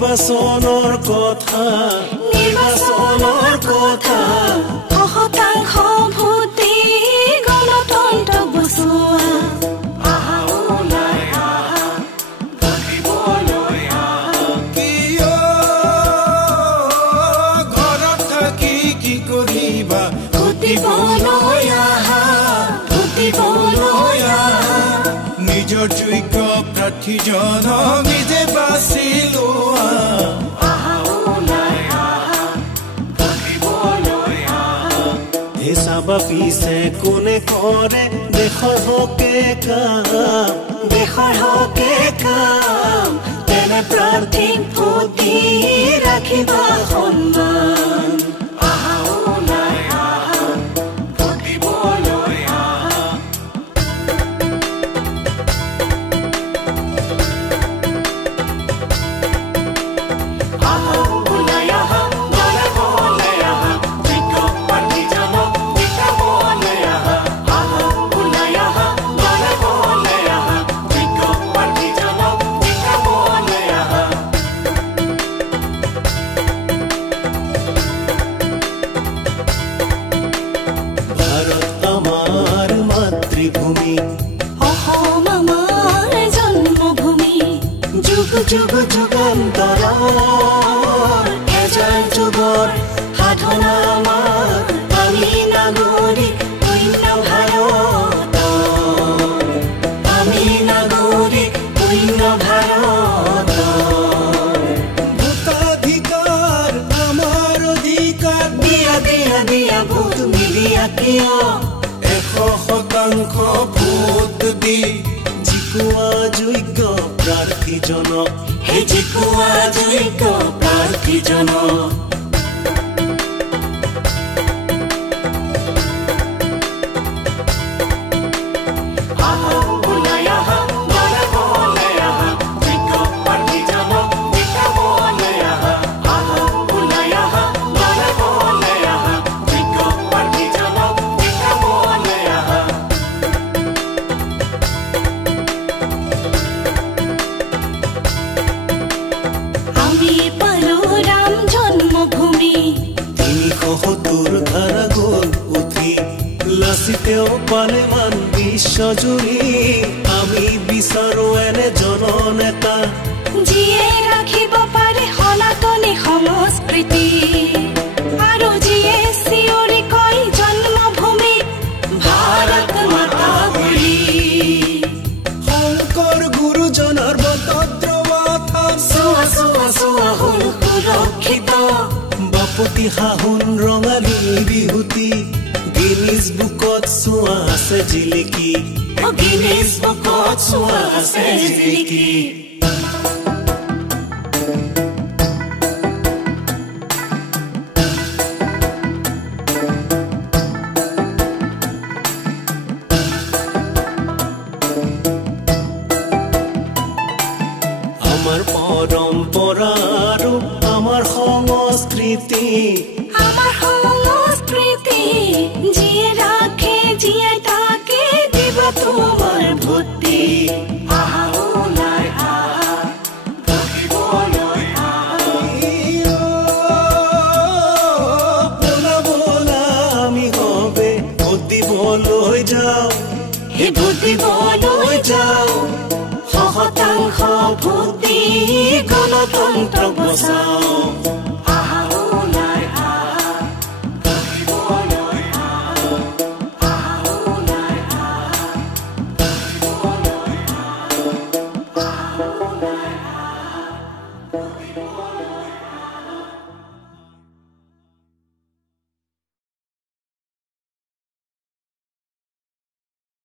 নিৰ্বাচনৰ কথা শতাংশ ভোট দি গণতন্ত্ৰ বচোৱা নিজৰ যোগ্য প্ৰাৰ্থীজনক নিজে বাছি লোৱা চাবা পিছে কোনে কৰে দেশৰ হকে কাম তেনে প্ৰাৰ্থীক ভোট দি ৰাখিবা সন্মান যুগ যুগান্তৰ এজন যুগৰ সাধনা আমাৰ আমি নাগৰিক পুণ্য ভাৰত ভোটাধিকাৰ আমাৰ অধিকাৰ দিয়া ভোট মিলিয়া কিয় 100% ভোট দি জিকোৱা যোগ্য প্ৰাৰ্থীজনক লাচিতেও পালে মান বিশ্বজুৰি আমি বিচাৰো এনে জননেতা যিয়ে ৰাখিব পাৰে সনাতনী সংস্কৃতি আৰু যিয়ে চিঞৰি কয় জন্মভূমি ভাৰত মাতা বুলি শংকৰ গুৰুজনাৰ বটদ্ৰৱা চোৱা হ'ল সুৰক্ষিত বাপতি সাহোন ৰঙালী বিহুতি গিনিজ বুকত চোৱা আছে জিলিকি আমাৰ পৰম্পৰা আৰু আমাৰ সংস্কৃতি যিয়ে ৰাখে যিয়ে তাকে দিব তোমাৰ ভোটি আমি হবে ভোট দিবলৈ যাওঁ শতাংশ ভোট দি গণতন্ত্ৰ বচাও